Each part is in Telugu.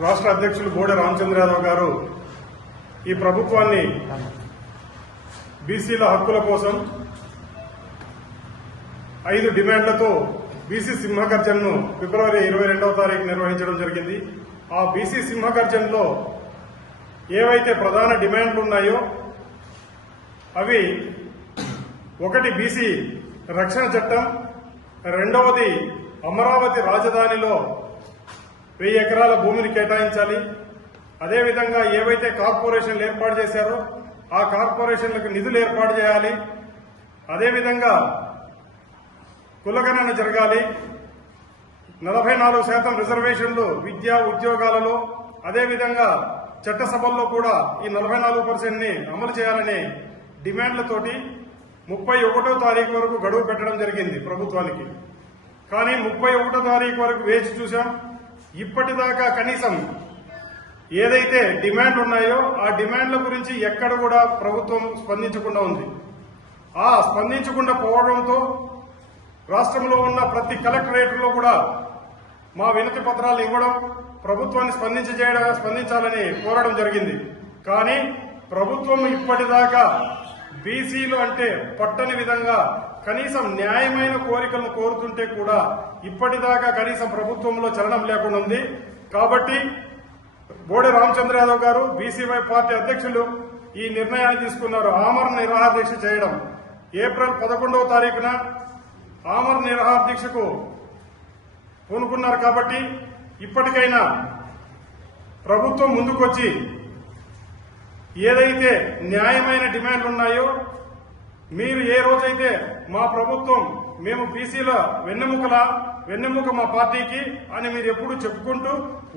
రాష్ట్ర అధ్యక్షులు బోడే రామచంద్ర యాదవ్ గారు ఈ ప్రభుత్వాన్ని బీసీల హక్కుల కోసం 5 డిమాండ్లతో బీసీ సింహగర్జనను ఫిబ్రవరి 22వ తారీఖు నిర్వహించడం జరిగింది. ఆ బీసీ సింహగర్జనలో ఏవైతే ప్రధాన డిమాండ్లు ఉన్నాయో అవి 1 బీసీ రక్షణ చట్టం, 2వది అమరావతి రాజధానిలో 1000 ఎకరాల భూమిని కేటాయించాలి. అదేవిధంగా ఏవైతే కార్పొరేషన్లు ఏర్పాటు చేశారో ఆ కార్పొరేషన్లకు నిధులు ఏర్పాటు చేయాలి. అదేవిధంగా కులగణన జరగాలి. 44% రిజర్వేషన్లు విద్యా ఉద్యోగాలలో, అదేవిధంగా చట్టసభల్లో కూడా ఈ 44% అమలు చేయాలనే డిమాండ్లతోటి 31వ తారీఖు వరకు గడువు పెట్టడం జరిగింది ప్రభుత్వానికి. కానీ 31వ తారీఖు వరకు వేచి చూశాం. ఇప్పటిదాకా కనీసం ఏదైతే డిమాండ్ ఉన్నాయో ఆ డిమాండ్ల గురించి ఎక్కడ కూడా ప్రభుత్వం స్పందించకుండా ఉంది. ఆ స్పందించకుండా పోవడంతో రాష్ట్రంలో ఉన్న ప్రతి కలెక్టరేట్లో కూడా మా వినతి పత్రాలు ఇవ్వడం, ప్రభుత్వాన్ని స్పందించాలని కోరడం జరిగింది. కానీ ప్రభుత్వం ఇప్పటిదాకా బీసీలు అంటే పట్టని విధంగా కనీసం న్యాయమైన కోరికలను కోరుతుంటే కూడా ఇప్పటిదాకా కనీసం ప్రభుత్వంలో చలనం లేకుండా ఉంది. కాబట్టి బోడే రామచంద్ర యాదవ్ గారు బీసీవై పార్టీ అధ్యక్షులు ఈ నిర్ణయాన్ని తీసుకున్నారు. ఆమరణ నిరాహార దీక్ష చేయడం. ఏప్రిల్ 11వ తారీఖున ఆమరణ నిరాహార దీక్షకు పూనుకున్నారు. కాబట్టి ఇప్పటికైనా ప్రభుత్వం ముందుకొచ్చి ఏదైతే న్యాయమైన డిమాండ్లు ఉన్నాయో, మీరు ఏ రోజైతే మా ప్రభుత్వం మేము బీసీల వెన్నెముక మా పార్టీకి అని మీరు ఎప్పుడు చెప్పుకుంటూ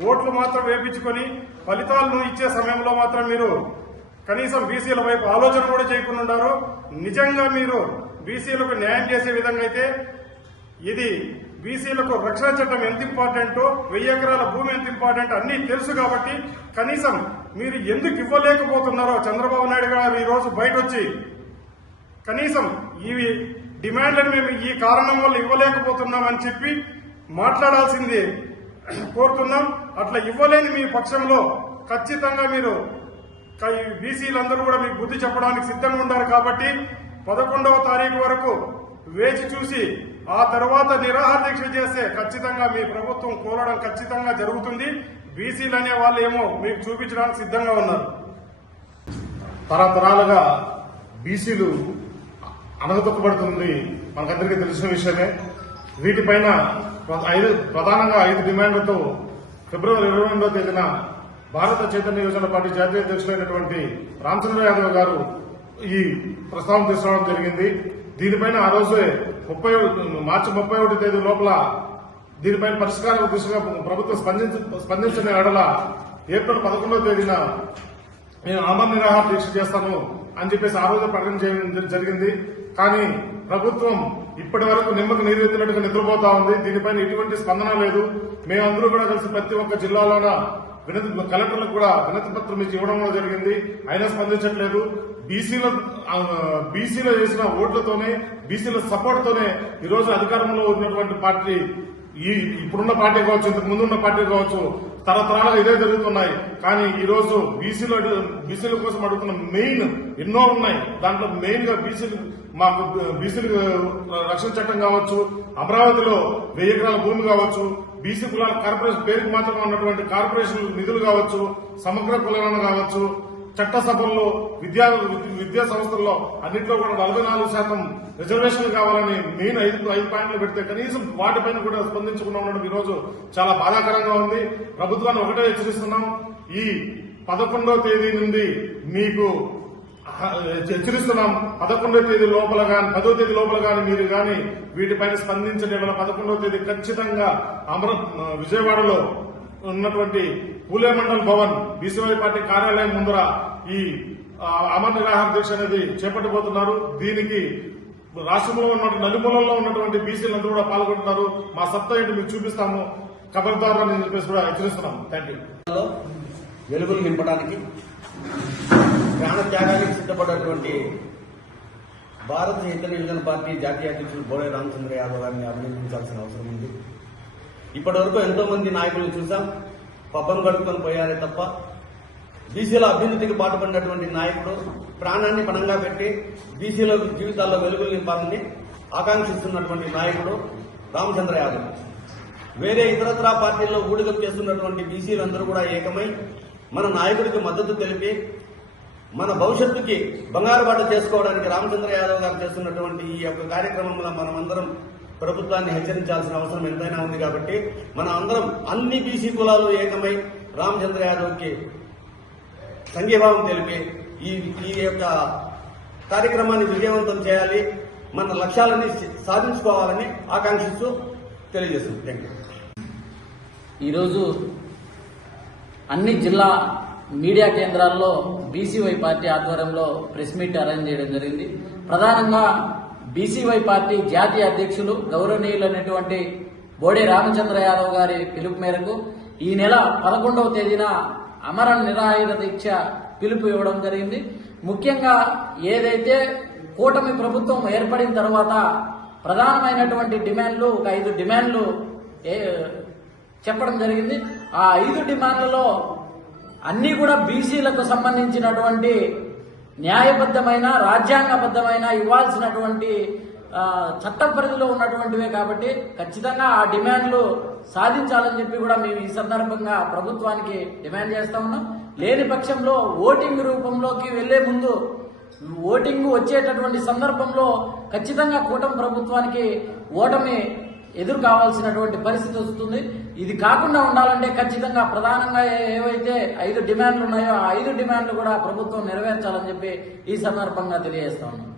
ఓట్లు మాత్రం వేపించుకొని ఫలితాలను ఇచ్చే సమయంలో మాత్రం మీరు కనీసం బీసీల వైపు ఆలోచన కూడా చేయకుండా ఉన్నారు. నిజంగా మీరు బీసీలకు న్యాయం చేసే విధంగా అయితే ఇది బీసీలకు రక్షణ చట్టం ఎంత ఇంపార్టెంటో, 1000 ఎకరాల భూమి ఎంత ఇంపార్టెంట్ అన్నీ తెలుసు. కాబట్టి కనీసం మీరు ఎందుకు ఇవ్వలేకపోతున్నారో చంద్రబాబు నాయుడు గారు ఈ రోజు బయట వచ్చి కనీసం ఈ డిమాండ్లను మేము ఈ కారణం వల్ల ఇవ్వలేకపోతున్నామని చెప్పి మాట్లాడాల్సింది కోరుతున్నాం. అట్లా ఇవ్వలేని మీ పక్షంలో ఖచ్చితంగా మీరు బీసీలందరూ కూడా మీకు బుద్ధి చెప్పడానికి సిద్ధంగా ఉన్నారు. కాబట్టి 11వ తారీఖు వరకు వేచి చూసి ఆ తర్వాత నిరాహార దీక్ష చేస్తే ఖచ్చితంగా మీ ప్రభుత్వం కోరడం ఖచ్చితంగా జరుగుతుంది. బీసీలు అనే వాళ్ళు ఏమో మీకు చూపించడానికి సిద్ధంగా ఉన్నారు. తరతరాలుగా బీసీలు అణగదొక్కబడుతుంది మనకందరికీ తెలిసిన విషయమే. వీటిపైన ప్రధానంగా 5 డిమాండ్లతో ఫిబ్రవరి 22వ తేదీన భారత చైతన్య యోజన పార్టీ జాతీయ అధ్యక్షులైనటువంటి రామచంద్ర యాదవ్ గారు ఈ ప్రస్తావన తీసుకురావడం జరిగింది. దీనిపైన ఆ రోజే మార్చి 31వ తేదీ లోపల దీనిపైన పరిష్కారం దిశగా ప్రభుత్వం స్పందించిన ఎడల ఏప్రిల్ 11వ తేదీన నేను ఆమరణ నిరాహార దీక్ష చేస్తాను అని చెప్పేసి ఆ రోజు ప్రకటన చేయడం జరిగింది. కానీ ప్రభుత్వం ఇప్పటి వరకు నిమ్మకు నీరెత్తినట్టుగా నిద్రపోతా ఉంది. దీనిపైన ఎటువంటి స్పందన లేదు. మేమందరూ కూడా కలిసి ప్రతి ఒక్క జిల్లాలోన కలెక్టర్లకు కూడా వినతి పత్రం ఇవ్వడం కూడా జరిగింది. అయినా స్పందించట్లేదు. బీసీలో చేసిన ఓట్లతోనే, బీసీల సపోర్ట్ తోనే ఈ రోజు అధికారంలో ఉన్నటువంటి పార్టీ, ఇప్పుడున్న పార్టీ కావచ్చు, ఇంతకు ముందున్న పార్టీ కావచ్చు, తరతరాలుగా ఇదే జరుగుతున్నాయి. కానీ ఈ రోజు బీసీల కోసం అడుగుతున్న మెయిన్ ఎన్నో ఉన్నాయి. దాంట్లో మెయిన్ గా మాకు బీసీలకు రక్షణ చట్టం కావచ్చు, అమరావతిలో 1000 ఎకరాల భూమి కావచ్చు, బీసీ కులాల కార్పొరేషన్ పేరుకు మాత్రమే ఉన్నటువంటి కార్పొరేషన్ నిధులు కావచ్చు, సమగ్ర కులాలను కావచ్చు, చట్టసభల్లో విద్యా సంస్థల్లో అన్నింటిలో కూడా 44% రిజర్వేషన్లు కావాలని మెయిన్ 5 పాయింట్లు పెడితే కనీసం వాటిపైన కూడా స్పందించకుండా ఉండడం ఈ రోజు చాలా బాధాకరంగా ఉంది. ప్రభుత్వాన్ని ఒకటే హెచ్చరిస్తున్నాం. ఈ 11వ తేదీ నుండి మీకు హెచ్చరిస్తున్నాం. 11వ తేదీ లోపల కానీ 10వ తేదీ లోపల కానీ మీరు కానీ వీటిపైన స్పందించడం 11వ తేదీ ఖచ్చితంగా విజయవాడలో ఉన్నటువంటి పూలే మండల్ భవన్ బీసీవై పార్టీ కార్యాలయం ముందర ఈ ఆమరణ నిరాహార దీక్ష అనేది చేపట్టబోతున్నారు. దీనికి రాష్ట్రంలో ఉన్నటువంటి నలుమూలల్లో ఉన్నటువంటి బీసీలందరూ కూడా పాల్గొంటున్నారు. మా సత్తా ఏంటి మీకు చూపిస్తాము, ఖబర్దారు అని చెప్పేసి కూడా హెచ్చరిస్తున్నాం. Thank you. వెలుగులు నింపడానికి ప్రాణ త్యాగానికి సిద్ధపడినటువంటి భారత చైతన్య యోజన పార్టీ జాతీయ అధ్యక్షులు బోడే రామచంద్ర యాదవ్ గారిని అభినందించాల్సిన అవసరం ఉంది. ఇప్పటి వరకు ఎంతో మంది నాయకులను చూసాం. పబ్బం గడుపుకొని పోయారే తప్ప బీసీల అభ్యున్నతికి పాటుపడినటువంటి నాయకుడు, ప్రాణాన్ని పణంగా పెట్టి బీసీల జీవితాల్లో వెలుగులు నింపాలని ఆకాంక్షిస్తున్నటువంటి నాయకుడు రామచంద్ర యాదవ్. వేరే ఇతరత్రా పార్టీల్లో ఊడిగం చేస్తున్నటువంటి బీసీలందరూ కూడా ఏకమై మన నాయకుడికి మద్దతు తెలిపి మన భవిష్యత్తుకి బంగారు బాట చేసుకోవడానికి రామచంద్ర యాదవ్ గారు చేస్తున్నటువంటి ఈ యొక్క కార్యక్రమంలో మనమందరం ప్రభుత్వాన్ని హెచ్చరించాల్సిన అవసరం ఎంతైనా ఉంది. కాబట్టి మన అందరం అన్ని బీసీ కులాలు ఏకమై రామచంద్ర యాదవ్కి సంఘీభావం తెలిపి ఈ యొక్క కార్యక్రమాన్ని విజయవంతం చేయాలి, మన లక్ష్యాలని సాధించుకోవాలని ఆకాంక్షిస్తూ తెలియజేస్తుంది. Thank you. ఈరోజు అన్ని జిల్లా మీడియా కేంద్రాల్లో బీసీవై పార్టీ ఆధ్వర్యంలో ప్రెస్ మీట్ అరేంజ్ చేయడం జరిగింది. ప్రధానంగా బీసీవై పార్టీ జాతీయ అధ్యక్షులు గౌరవనీయులైనటువంటి బోడే రామచంద్ర యాదవ్ గారి పిలుపు మేరకు ఈ నెల 11వ తేదీన అమర నిరాయుధ దీక్ష పిలుపు ఇవ్వడం జరిగింది. ముఖ్యంగా ఏదైతే కూటమి ప్రభుత్వం ఏర్పడిన తర్వాత ప్రధానమైనటువంటి డిమాండ్లు ఒక 5 డిమాండ్లు చెప్పడం జరిగింది. ఆ 5 డిమాండ్లలో అన్ని కూడా బీసీలకు సంబంధించినటువంటి న్యాయబద్ధమైన రాజ్యాంగబద్ధమైన ఇవ్వాల్సినటువంటి చట్ట పరిధిలో ఉన్నటువంటివే. కాబట్టి ఖచ్చితంగా ఆ డిమాండ్లు సాధించాలని చెప్పి కూడా మేము ఈ సందర్భంగా ప్రభుత్వానికి డిమాండ్ చేస్తా ఉన్నాం. లేని పక్షంలో ఓటింగ్ రూపంలోకి వెళ్లే ముందు ఓటింగ్ వచ్చేటటువంటి సందర్భంలో ఖచ్చితంగా కూటమి ప్రభుత్వానికి ఓటమి ఎదురు కావాల్సినటువంటి పరిస్థితి వస్తుంది. ఇది కాకుండా ఉండాలంటే ఖచ్చితంగా ప్రధానంగా ఏవైతే 5 డిమాండ్లు ఉన్నాయో ఆ 5 డిమాండ్లు కూడా ప్రభుత్వం నెరవేర్చాలని చెప్పి ఈ సందర్భంగా తెలియజేస్తా ఉన్నాం.